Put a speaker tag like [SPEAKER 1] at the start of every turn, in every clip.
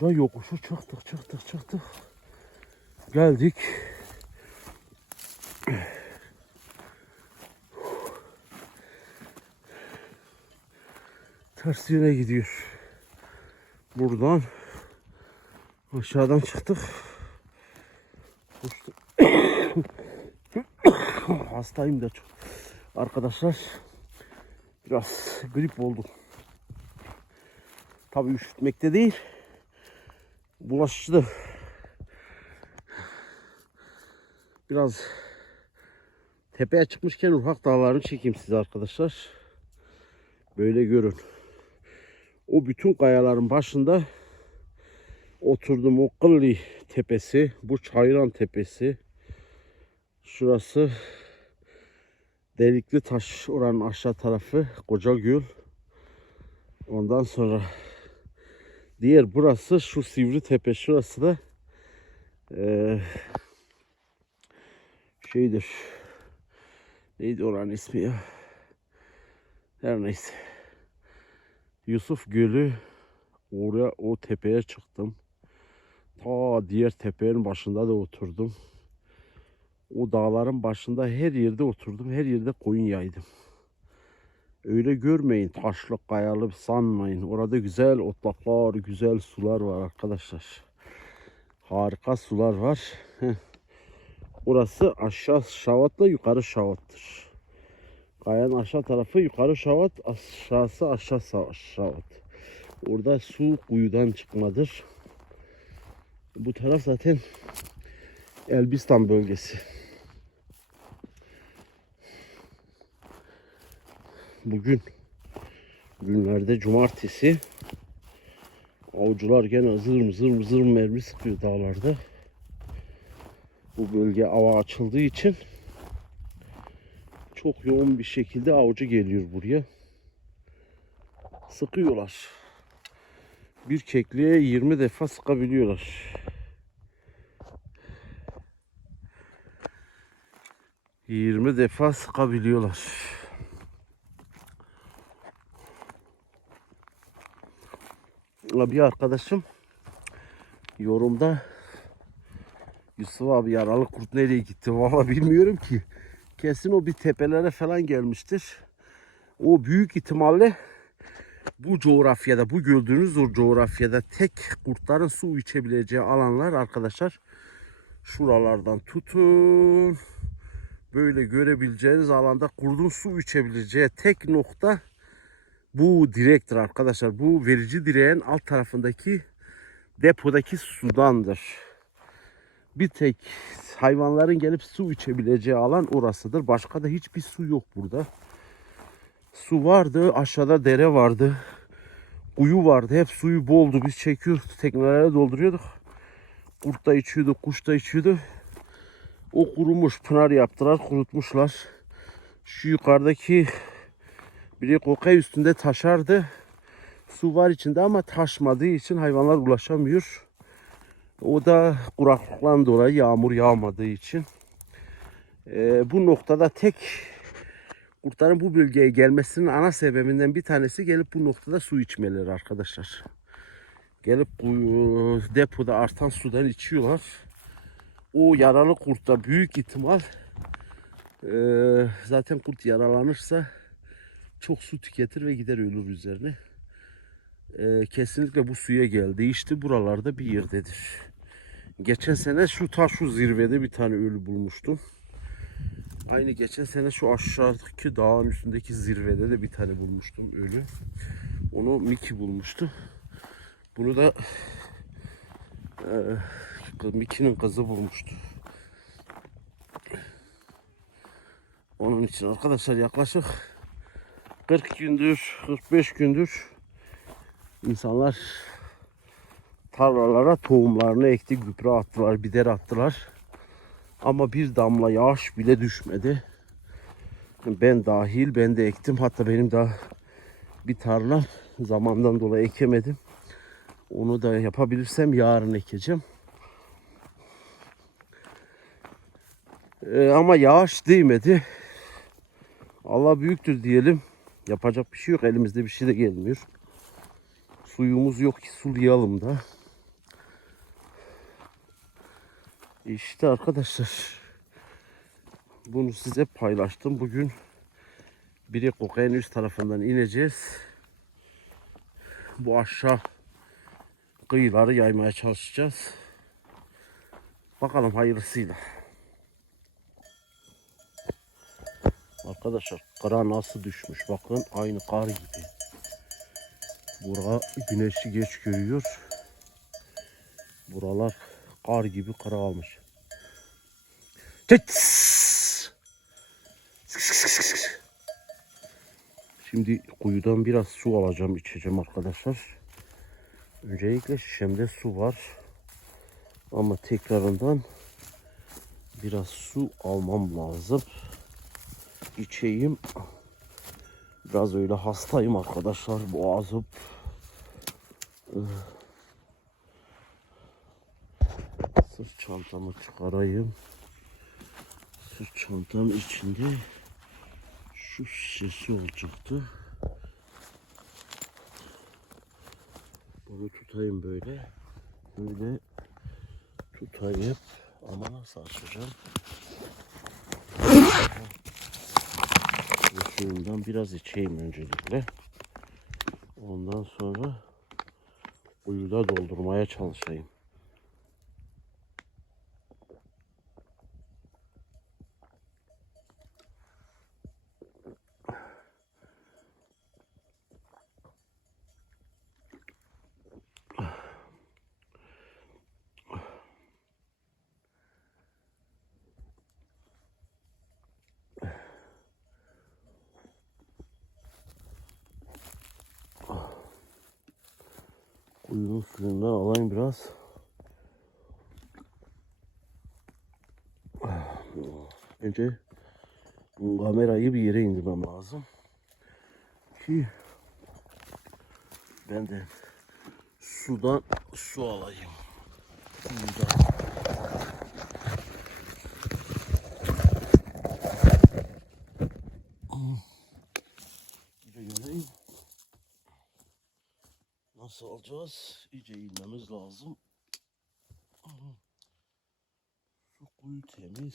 [SPEAKER 1] Burada yokuşu çıktık çıktık çıktık. Geldik. Ters yöne gidiyor. Buradan aşağıdan çıktık. Hastayım da çok. Arkadaşlar biraz grip oldum. Tabii üşütmekte değil. Bulaşıcı. Biraz tepeye çıkmışken ufak dağlarını çekeyim size arkadaşlar. Böyle görün. O bütün kayaların başında oturdum. O Kılli tepesi, bu Çayıran tepesi. Şurası Delikli Taş oranın aşağı tarafı Koca Göl. Ondan sonra diğer burası şu Sivri Tepe şurası da eee, şeydir. Neydi oranın ismi ya? Her neyse. Yusuf Gölü oraya o tepeye çıktım. Ta diğer tepenin başında da oturdum. O dağların başında her yerde oturdum. Her yerde koyun yaydım. Öyle görmeyin taşlı kayalı sanmayın. Orada güzel otlaklar, güzel sular var arkadaşlar. Harika sular var. Heh. Orası aşağı şavatla yukarı şavattır. Kayanın aşağı tarafı yukarı şavat, aşağısı aşağı şavat. Orada su kuyudan çıkmadır. Bu taraf zaten Elbistan bölgesi. Bugün günlerde cumartesi avcılar gene zır zır zır mermi sıkıyor dağlarda. Bu bölge ava açıldığı için çok yoğun bir şekilde avcı geliyor buraya. Sıkıyorlar. Bir kekliğe 20 defa sıkabiliyorlar. Yirmi defa sıkabiliyorlar. Bir arkadaşım yorumda Yusuf abi yaralı kurt nereye gitti valla bilmiyorum ki. Kesin o bir tepelere falan gelmiştir. O büyük ihtimalle bu coğrafyada, bu gördüğünüz o coğrafyada tek kurtların su içebileceği alanlar arkadaşlar. Şuralardan tutun. Böyle görebileceğiniz alanda kurdun su içebileceği tek nokta bu direktir arkadaşlar. Bu verici direğin alt tarafındaki depodaki sudandır. Bir tek hayvanların gelip su içebileceği alan orasıdır. Başka da hiçbir su yok burada. Su vardı, aşağıda dere vardı. Kuyu vardı. Hep suyu boldu. Biz çekiyorduk, teknelere dolduruyorduk. Kurt da içiyordu, kuş da içiyordu. O kurumuş, pınar yaptılar, kurutmuşlar. Şu yukarıdaki bir kokay üstünde taşardı. Su var içinde ama taşmadığı için hayvanlar ulaşamıyor. O da kuraklıktan dolayı yağmur yağmadığı için. Ee, bu noktada tek kurtların bu bölgeye gelmesinin ana sebebinden bir tanesi gelip bu noktada su içmeleri arkadaşlar. Gelip bu depoda artan sudan içiyorlar. O yaralı kurtta büyük ihtimal eee, zaten kurt yaralanırsa çok su tüketir ve gider ölür üzerine. Eee, kesinlikle bu suya geldi. İşte buralarda bir yerdedir. Geçen sene şu ta şu zirvede bir tane ölü bulmuştum. Aynı geçen sene şu aşağıdaki dağın üstündeki zirvede de bir tane bulmuştum ölü. Onu Miki bulmuştu. Bunu da eee Mickey'nin kızı bulmuştu. Onun için arkadaşlar yaklaşık 40 gündür, 45 gündür insanlar tarlalara tohumlarını ekti, gübre attılar, biber attılar. Ama bir damla yağış bile düşmedi. Ben dahil, ben de ektim. Hatta benim daha bir tarla zamandan dolayı ekemedim. Onu da yapabilirsem yarın ekeceğim. Ee, ama yağış değmedi. Allah büyüktür diyelim. Yapacak bir şey yok. Elimizde bir şey de gelmiyor. Suyumuz yok ki sulayalım da. İşte arkadaşlar. Bunu size paylaştım. Bugün biri kokain üst tarafından ineceğiz. Bu aşağı kıyıları yaymaya çalışacağız. Bakalım hayırlısıyla. Arkadaşlar kara nasıl düşmüş bakın aynı kar gibi. Bura güneşi geç görüyor. Buralar kar gibi kara almış. Şimdi kuyudan biraz su alacağım içeceğim arkadaşlar. Öncelikle şişemde su var. Ama tekrarından biraz su almam lazım. İçeyim. Biraz öyle hastayım arkadaşlar. Boğazım. Sırt çantamı çıkarayım. Sırt çantam içinde şu şişesi olacaktı. Bunu tutayım böyle. Böyle tutayım. Ama nasıl açacağım? Bu suyundan biraz içeyim öncelikle. Ondan sonra kuyuda doldurmaya çalışayım. Kuyunun suyundan alayım biraz. Önce kamerayı bir yere indirmem lazım. Ki ben de sudan su alayım. Kuyudan. Bir de yanayım. Nasıl alacağız? İyice inmemiz lazım. Su kuyu temiz.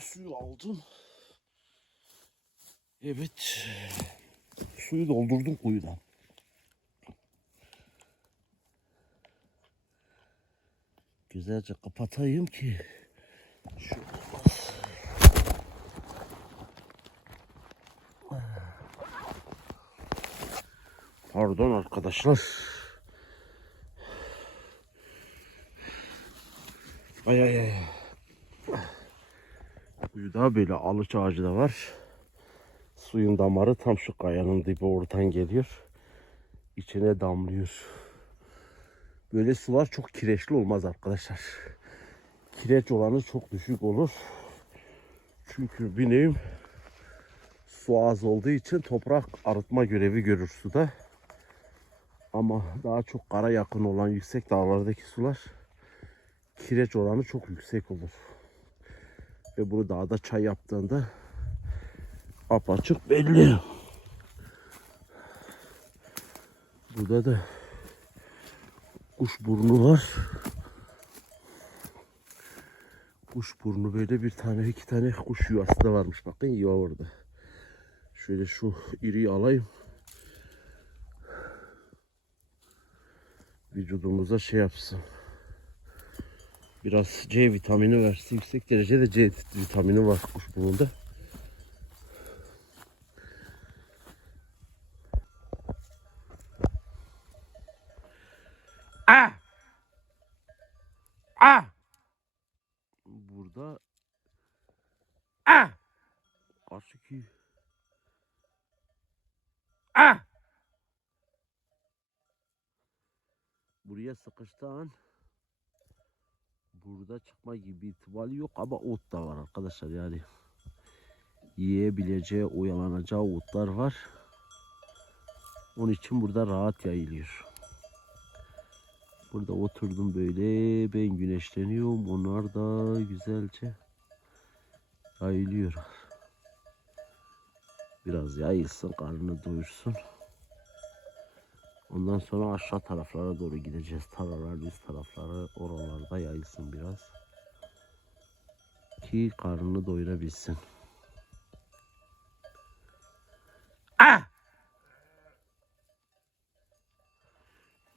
[SPEAKER 1] Suyu aldım. Evet. Suyu doldurdum kuyudan. Güzelce kapatayım ki şu. Pardon arkadaşlar. Ay ay ay. Kuyuda böyle alıç ağacı da var. Suyun damarı tam şu kayanın dibi oradan geliyor. İçine damlıyor. Böyle sular çok kireçli olmaz arkadaşlar. Kireç olanı çok düşük olur. Çünkü bineğim su az olduğu için toprak arıtma görevi görür suda. Ama daha çok kara yakın olan yüksek dağlardaki sular kireç oranı çok yüksek olur. Ve bunu dağda çay yaptığında apaçık belli. Burada da kuş burnu var. Kuş burnu böyle bir tane iki tane kuş yuvası da varmış. Bakın yuva orada. Şöyle şu iriyi alayım. Vücudumuza şey yapsın. Biraz C vitamini versin. Yüksek derecede C vitamini var kuş burnunda. Ah! Ah! Burada Ah! Karşıki Ah! Buraya sıkıştığı an burada çıkma gibi ihtimali yok ama ot da var arkadaşlar yani yiyebileceği, oyalanacağı otlar var. Onun için burada rahat yayılıyor. Burada oturdum böyle ben güneşleniyorum. Onlar da güzelce Yayılıyor. Biraz yayılsın, karnını doyursun. Ondan sonra aşağı taraflara doğru gideceğiz. Taralar üst tarafları oralarda yayılsın biraz. Ki karnını doyurabilsin. Ah!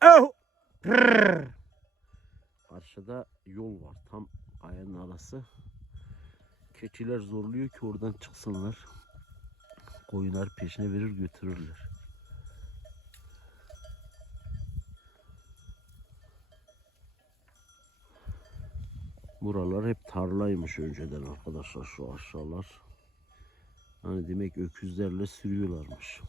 [SPEAKER 1] Oh! Prrr! Karşıda yol var. Tam kayanın arası. Keçiler zorluyor ki oradan çıksınlar. Koyunlar peşine verir götürürler. Buralar hep tarlaymış önceden arkadaşlar şu aşağılar. Hani demek öküzlerle sürüyorlarmış.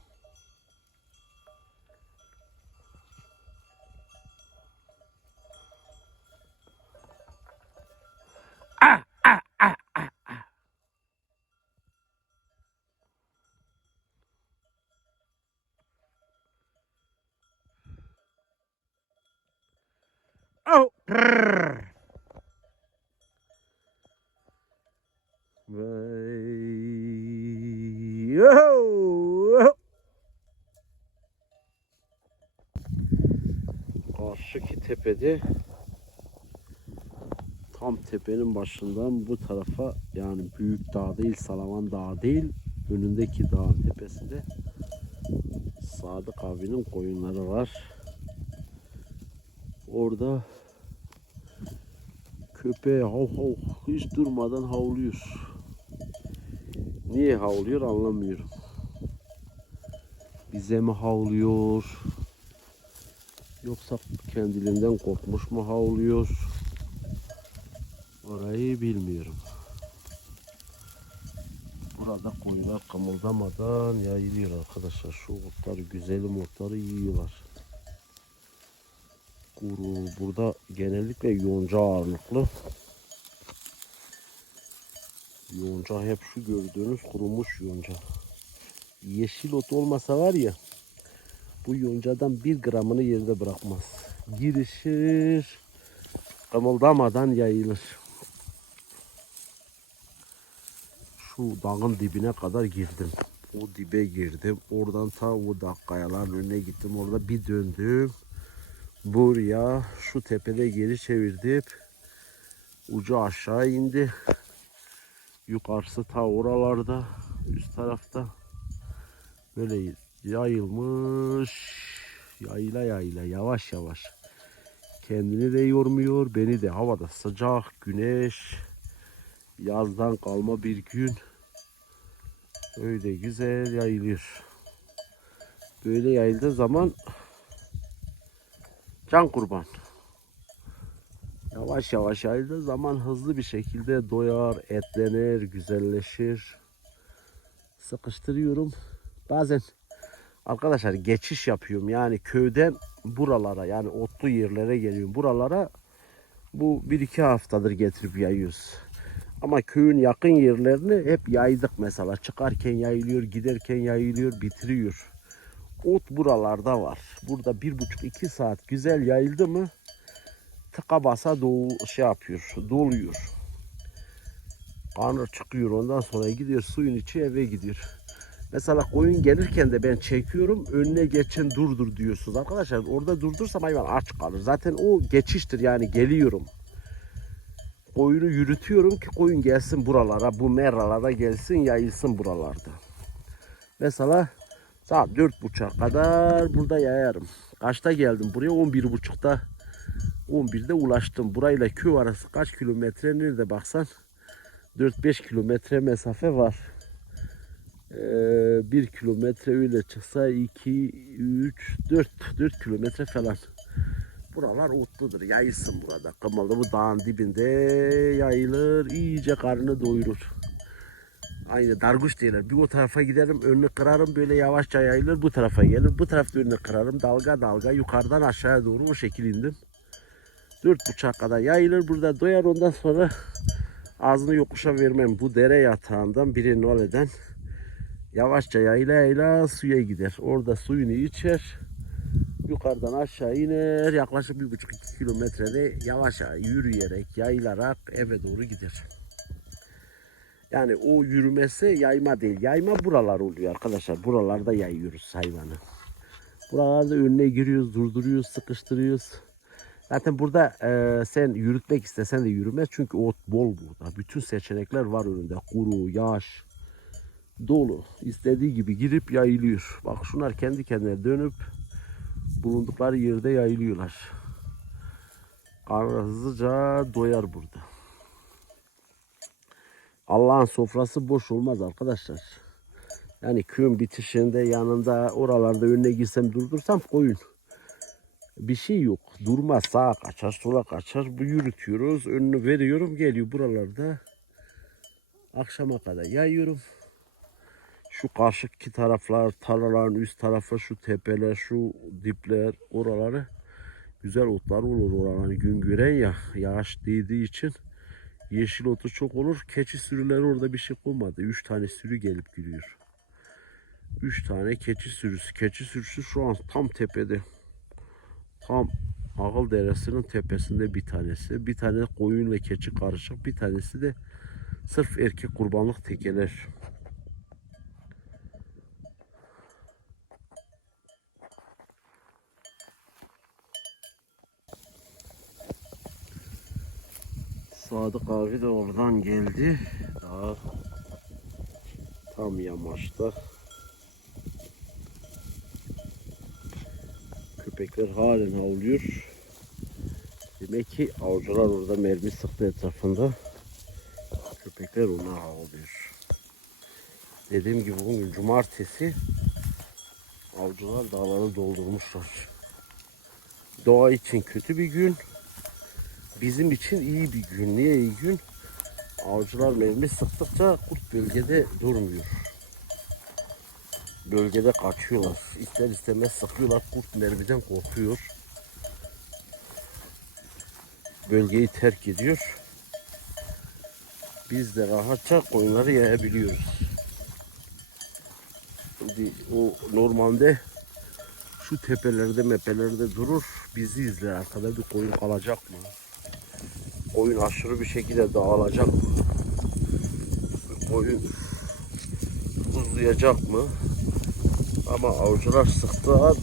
[SPEAKER 1] Oh! Tepede tam tepenin başından bu tarafa yani büyük dağ değil Salaman Dağı değil önündeki dağın tepesinde Sadık abinin koyunları var. Orada köpeği hav hav hiç durmadan havlıyor. Niye havlıyor anlamıyorum. Bize mi havlıyor? Yoksa kendiliğinden korkmuş mu havlıyor? Orayı bilmiyorum. Burada koyunlar kımıldamadan yayılıyor arkadaşlar. Şu otları, güzelim otları yiyorlar kuru. Burada genellikle yonca ağırlıklı. Yonca hep şu gördüğünüz kurumuş yonca. Yeşil ot olmasa var ya bu yoncadan bir gramını yerde bırakmaz. Girişir, kımıldamadan yayılır. Şu dağın dibine kadar girdim. O dibe girdim. Oradan ta o dağ kayaların önüne gittim. Orada bir döndüm buraya şu tepede geri çevirdim. Ucu aşağı indi. Yukarısı ta oralarda. Üst tarafta. Böyle yayılmış. Yayla yayla yavaş yavaş. Kendini de yormuyor. Beni de havada sıcak, güneş. Yazdan kalma bir gün. Öyle güzel yayılıyor. Böyle yayıldığı zaman Can kurban. Yavaş yavaş yayıldığı zaman hızlı bir şekilde doyar, etlenir, güzelleşir. Sıkıştırıyorum. Bazen arkadaşlar geçiş yapıyorum. Yani köyden buralara yani otlu yerlere geliyorum. Buralara bu bir iki haftadır getirip yayıyoruz. Ama köyün yakın yerlerini hep yaydık mesela. Çıkarken yayılıyor, giderken yayılıyor, bitiriyor ot buralarda var. Burada bir buçuk iki saat güzel yayıldı mı tıka basa doğu şey yapıyor, doluyor. Kanır çıkıyor ondan sonra gidiyor suyun içi eve gidiyor. Mesela koyun gelirken de ben çekiyorum önüne geçin durdur diyorsunuz. Arkadaşlar orada durdursam hayvan aç kalır. Zaten o geçiştir yani geliyorum. Koyunu yürütüyorum ki koyun gelsin buralara bu meralara gelsin yayılsın buralarda. Mesela Saat dört buçuğa kadar burada yayarım. Kaçta geldim buraya? On bir buçukta. On birde ulaştım. Burayla köy arası kaç kilometre nerede baksan 4-5 kilometre mesafe var. Ee, 1 kilometre öyle çıksa 2, 3, 4, 4 kilometre falan. Buralar otludur. Yayılsın burada. Kımalı bu dağın dibinde yayılır. iyice karnını doyurur. Aynı darguş diyorlar. Bir o tarafa giderim, önünü kırarım, böyle yavaşça yayılır, bu tarafa gelir. Bu tarafta önünü kırarım, dalga dalga yukarıdan aşağıya doğru o şekil indim. Dört buçuğa kadar yayılır, burada doyar ondan sonra ağzını yokuşa vermem. Bu dere yatağından biri noleden yavaşça yayla yayla suya gider. Orada suyunu içer. Yukarıdan aşağı iner. Yaklaşık bir buçuk iki kilometrede yavaş yürüyerek, yayılarak eve doğru gider. Yani o yürümesi yayma değil. Yayma buralar oluyor arkadaşlar. Buralarda yayıyoruz hayvanı. Buralarda önüne giriyoruz, durduruyoruz, sıkıştırıyoruz. Zaten burada e, sen yürütmek istesen de yürümez. Çünkü ot bol burada. Bütün seçenekler var önünde. Kuru, yaş, dolu. İstediği gibi girip yayılıyor. Bak şunlar kendi kendine dönüp bulundukları yerde yayılıyorlar. Karnı hızlıca doyar burada. Allah'ın sofrası boş olmaz arkadaşlar. Yani köyün bitişinde yanında oralarda önüne girsem durdursam koyun. Bir şey yok. Durmaz sağa kaçar sola kaçar. Bu yürütüyoruz. Önünü veriyorum geliyor buralarda. Akşama kadar yayıyorum. Şu karşıki taraflar, tarlaların üst tarafı, şu tepeler, şu dipler, oraları güzel otlar olur oraları gün gören ya yağış değdiği için yeşil otu çok olur. Keçi sürüleri orada bir şey koymadı. Üç tane sürü gelip giriyor. Üç tane keçi sürüsü. Keçi sürüsü şu an tam tepede. Tam Ağıl Deresi'nin tepesinde bir tanesi. Bir tane koyun ve keçi karışık. Bir tanesi de sırf erkek kurbanlık tekeler. Sadık abi de oradan geldi. Daha tam yamaçta. Köpekler halen havlıyor. Demek ki avcılar orada mermi sıktı etrafında. Köpekler ona havlıyor. Dediğim gibi bugün cumartesi avcılar dağları doldurmuşlar. Doğa için kötü bir gün. Bizim için iyi bir gün. Niye iyi gün? Avcılar mermi sıktıkça kurt bölgede durmuyor. Bölgede kaçıyorlar. İster istemez sıkıyorlar. Kurt mermiden korkuyor. Bölgeyi terk ediyor. Biz de rahatça koyunları yayabiliyoruz. Şimdi o normalde şu tepelerde mepelerde durur. Bizi izler arkada bir koyun kalacak mı? Koyun aşırı bir şekilde dağılacak mı? Koyun uzayacak mı? Ama avcılar sıktığı an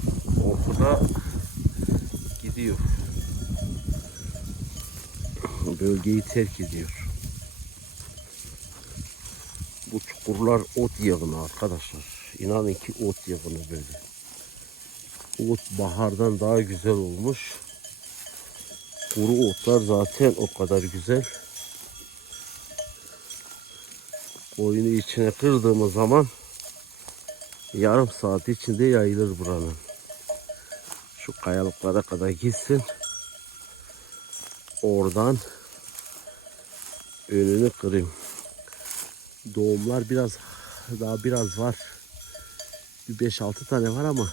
[SPEAKER 1] ortada gidiyor. Bölgeyi terk ediyor. Bu çukurlar ot yığını arkadaşlar. İnanın ki ot yığını böyle. Ot bahardan daha güzel olmuş. Kuru otlar zaten o kadar güzel. Koyunu içine kırdığımız zaman yarım saat içinde yayılır buranın. Şu kayalıklara kadar gitsin. Oradan önünü kırayım. Doğumlar biraz daha biraz var. Bir 5-6 tane var ama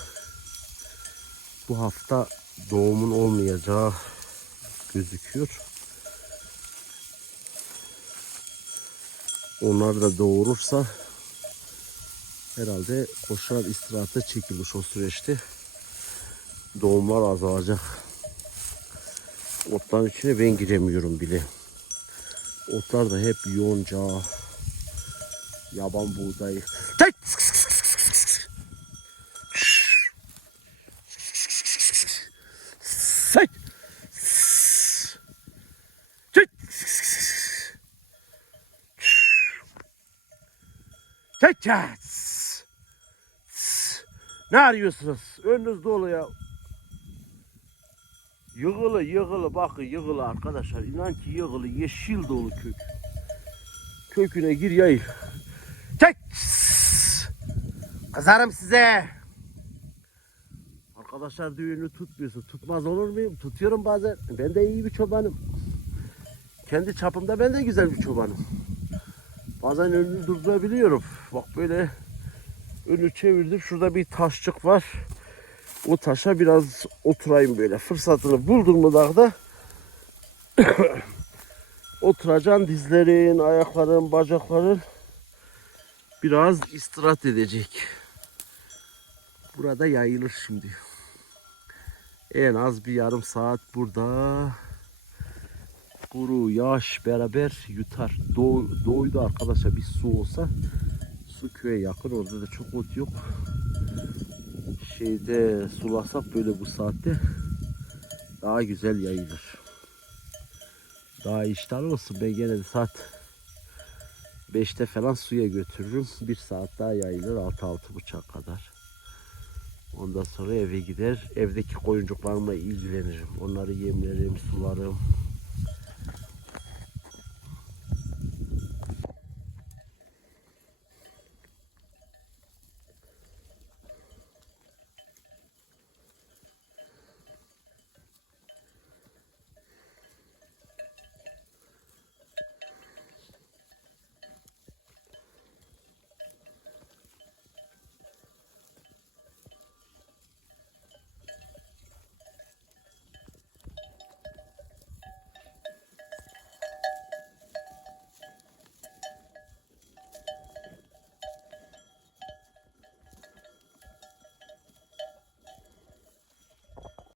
[SPEAKER 1] bu hafta doğumun olmayacağı gözüküyor. Onlar da doğurursa herhalde koşular istirahate çekilmiş o süreçte. Doğumlar azalacak. Otların içine ben giremiyorum bile. Otlar da hep yonca, yaban buğday. Tek! Çek! Ne arıyorsunuz? Önünüz dolu ya. Yığılı yığılı bakın yığılı arkadaşlar. İnan ki yığılı yeşil dolu kök. Köküne gir yayıl. Çek! Kızarım size. Arkadaşlar düğünü tutmuyorsun. Tutmaz olur muyum? Tutuyorum bazen. Ben de iyi bir çobanım. Kendi çapımda ben de güzel bir çobanım. Bazen önünü durdurabiliyorum. Bak böyle önü çevirdim. Şurada bir taşçık var. O taşa biraz oturayım böyle. Fırsatını buldum mu dağda oturacaksın dizlerin, ayakların, bacakların biraz istirahat edecek. Burada yayılır şimdi. En az bir yarım saat burada kuru, yağış beraber yutar. Doğu, doğuyda arkadaşlar bir su olsa su köye yakın orada da çok ot yok. Şeyde sulasak böyle bu saatte daha güzel yayılır. Daha iştahlı olsun ben gene de saat 5'te falan suya götürürüm. Bir saat daha yayılır 6-6.30 kadar. Ondan sonra eve gider. Evdeki koyuncuklarımla ilgilenirim. Onları yemlerim, sularım.